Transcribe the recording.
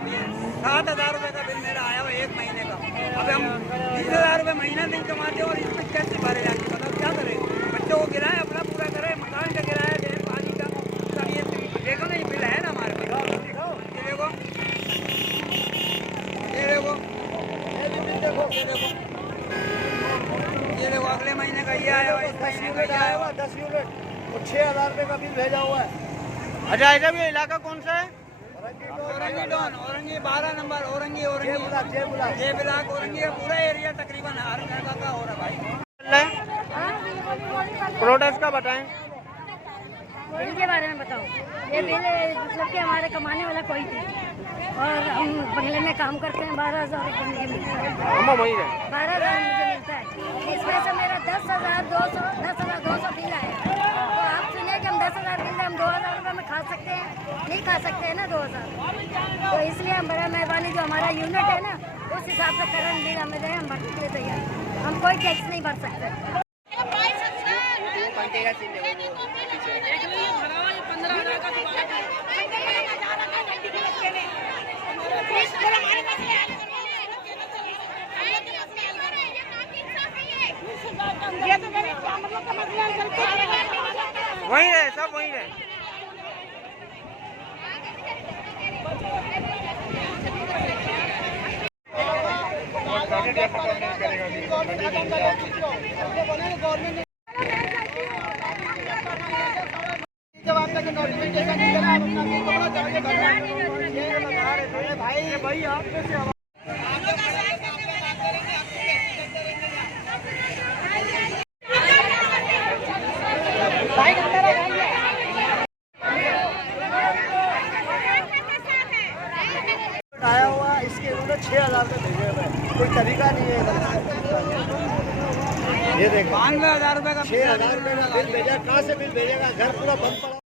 7,000 रुपये का बिल मेरा आया हुआ 1 महीने का। अब हम 20,000 रुपये महीना नहीं कमाते और इसमें कैसे भरे जाके, मतलब क्या करें? बच्चों को किराया अपना पूरा करें, मकान का किराया दें, पानी का। सब ये देखो ना, ये बिल है ना हमारे पास। ये देखो, ये देखो, ये देखो अगले महीने का ये आया हुआ, इस महीने का ये आया हुआ 10 यूनिट और 6,000 रुपये का बिल भेजा हुआ है। अच्छा इधर ये इलाका कौन सा है? औरंगी डॉन, औरंगी 12 नंबर, औरंगी औरंगी ये ब्लॉक औरंगी का पूरा एरिया तकरीबन हर जगह का हो रहा है भाई। प्रोडक्ट का बताएं। बिल के बारे में बताओ। ये बिल मतलब कि हमारे कमाने वाला कोई नहीं, और हम बंगले में काम करते हैं। 12,000 रुपये मुझे मिलता है। 12,000 मुझे मिलता है। इसमें से मेरा 10,200 बिल आया। तो आप सुनिए कि हम 10,000 बिल हम 2,000 रुपये में खा सकते हैं? नहीं खा सकते हैं ना 2,000। तो इसलिए हम बड़ा मेहरबानी जो हमारा यूनिट है ना, उस हिसाब से करंट बिल हमें दें, हम भरने के लिए तैयार। हम कोई टैक्स नहीं भर सकते। वही है, सब वही है। भाई आप आया हुआ, इसके उन्होंने 6,000 रुपये भेजे हुए, कोई तरीका नहीं है। ये देखो 15,000 रुपये का 6,000 रुपये का बिल भेजा, कहाँ से बिल भेजेगा? घर पूरा बंद पड़ा।